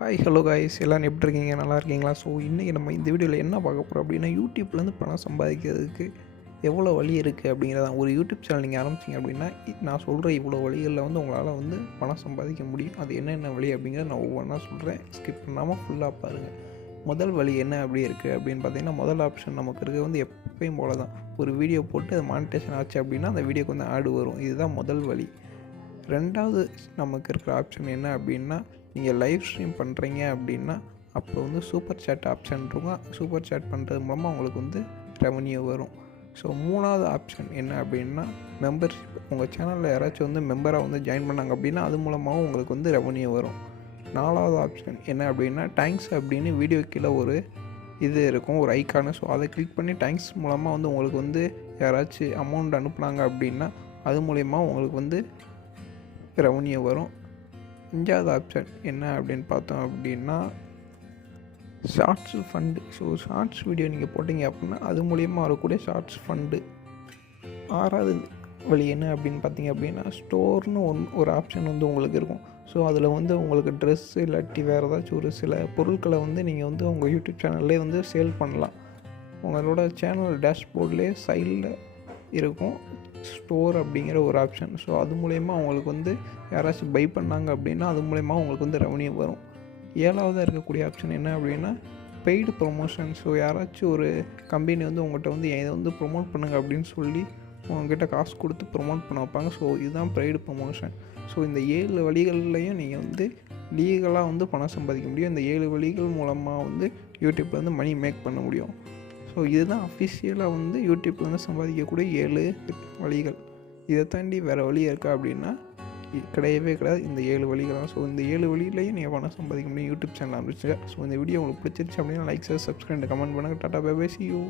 Hi hello guys எல்லாம் எப்படி இருக்கீங்க, நல்லா இருக்கீங்களா? ஸோ இன்றைக்கி நம்ம இந்த வீடியோவில் என்ன பார்க்க போகிறோம் அப்படின்னா, யூடியூப்லேருந்து பணம் சம்பாதிக்கிறதுக்கு எவ்வளோ வழி இருக்குது அப்படிங்கிறதான். ஒரு யூடியூப் சேனல் நீங்கள் ஆரம்பிச்சிங்க அப்படின்னா, நான் சொல்கிற இவ்வளோ வழிகளில் உங்களால் பணம் சம்பாதிக்க முடியும். அது என்னென்ன வழி அப்படிங்கிறத நான் ஒவ்வொன்றா சொல்கிறேன். ஸ்கிப் பண்ணாமல் ஃபுல்லாக பாருங்கள். முதல் வழி என்ன அப்படி இருக்குது அப்படின்னு பார்த்தீங்கன்னா, முதல் ஆப்ஷன் நமக்கு இருக்கிறது எப்பயும் போல தான். ஒரு வீடியோ போட்டு அது மானிட்டேஷன் ஆச்சு அப்படின்னா அந்த வீடியோக்கு ஆடு வரும். இதுதான் முதல் வழி. ரெண்டாவது நமக்கு இருக்கிற ஆப்ஷன் என்ன அப்படின்னா, நீங்கள் லைவ் ஸ்ட்ரீம் பண்ணுறீங்க அப்படின்னா அப்போ சூப்பர் சேட் ஆப்ஷன் இருக்கும். சூப்பர் சேட் பண்ணுறது மூலமாக உங்களுக்கு ரெவன்யூ வரும். ஸோ மூணாவது ஆப்ஷன் என்ன அப்படின்னா, மெம்பர்ஷிப். உங்கள் சேனலில் யாராச்சும் மெம்பராக ஜாயின் பண்ணாங்க அப்படின்னா அது மூலமாகவும் உங்களுக்கு ரெவன்யூ வரும். நாலாவது ஆப்ஷன் என்ன அப்படின்னா, தேங்க்ஸ் அப்படின்னு வீடியோ கீழே ஒரு இது இருக்கும், ஒரு ஐக்கானு. ஸோ அதை கிளிக் பண்ணி தேங்க்ஸ் மூலமாக உங்களுக்கு யாராச்சும் அமௌண்ட் அனுப்புனாங்க அப்படின்னா அது மூலயமா உங்களுக்கு ரெவன்யூ வரும். அஞ்சாவது ஆப்ஷன் என்ன அப்படின்னு பார்த்தோம் அப்படின்னா, shorts fund. So shorts video நீங்கள் போட்டிங்க அப்படின்னா அது மூலயமா வரக்கூடிய ஷார்ட்ஸ் ஃபண்டு. ஆறாவது வழி என்ன அப்படின்னு பார்த்தீங்க அப்படின்னா, ஸ்டோர்னு ஒரு ஆப்ஷன் உங்களுக்கு இருக்கும். ஸோ அதில் உங்களுக்கு ட்ரெஸ்ஸு இல்லாட்டி வேறு ஏதாச்சும் ஒரு சில பொருட்களை நீங்கள் உங்கள் யூடியூப் சேனல்லே சேல் பண்ணலாம். உங்களோட சேனல் டேஷ்போர்ட்லேயே சைடில் இருக்கும் ஸ்டோர் அப்படிங்கிற ஒரு ஆப்ஷன். ஸோ அது மூலயமா உங்களுக்கு யாராச்சும் பை பண்ணாங்க அப்படின்னா அது மூலயமா உங்களுக்கு ரெவன்யூ வரும். ஏழாவதாக இருக்கக்கூடிய ஆப்ஷன் என்ன அப்படின்னா, பெய்டு ப்ரொமோஷன். ஸோ யாராச்சும் ஒரு கம்பெனி உங்கள்கிட்ட இதை ப்ரொமோட் பண்ணுங்க அப்படின்னு சொல்லி உங்கள்கிட்ட காசு கொடுத்து ப்ரொமோட் பண்ண வைப்பாங்க. ஸோ இதுதான் பெய்டு ப்ரொமோஷன். ஸோ இந்த 7 வழிகள்லையும் நீங்கள் லீகலாக பணம் சம்பாதிக்க முடியும். இந்த 7 வழிகள் மூலமாக யூடியூப்பில் மணி மேக் பண்ண முடியும். ஸோ இதுதான் அஃபிஷியலாக யூடியூப்லேருந்து சம்பாதிக்கக்கூடிய 7 வழிகள். இதை தாண்டி வேறு வழி இருக்கா அப்படின்னா கிடையவே கிடையாது. இந்த 7 வழிகள் தான். ஸோ இந்த 7 வழியிலையும் நீங்கள் பணம் சம்பாதிக்க முடியும் யூடியூப் சேனல் ஆரம்பிச்சுங்க. ஸோ இந்த வீடியோ உங்களுக்கு பிடிச்சிருச்சு அப்படின்னா லைக், ஷேர், சப்ஸ்கிரைப், கமெண்ட் பண்ணுங்கள். Tata, bye bye, see you.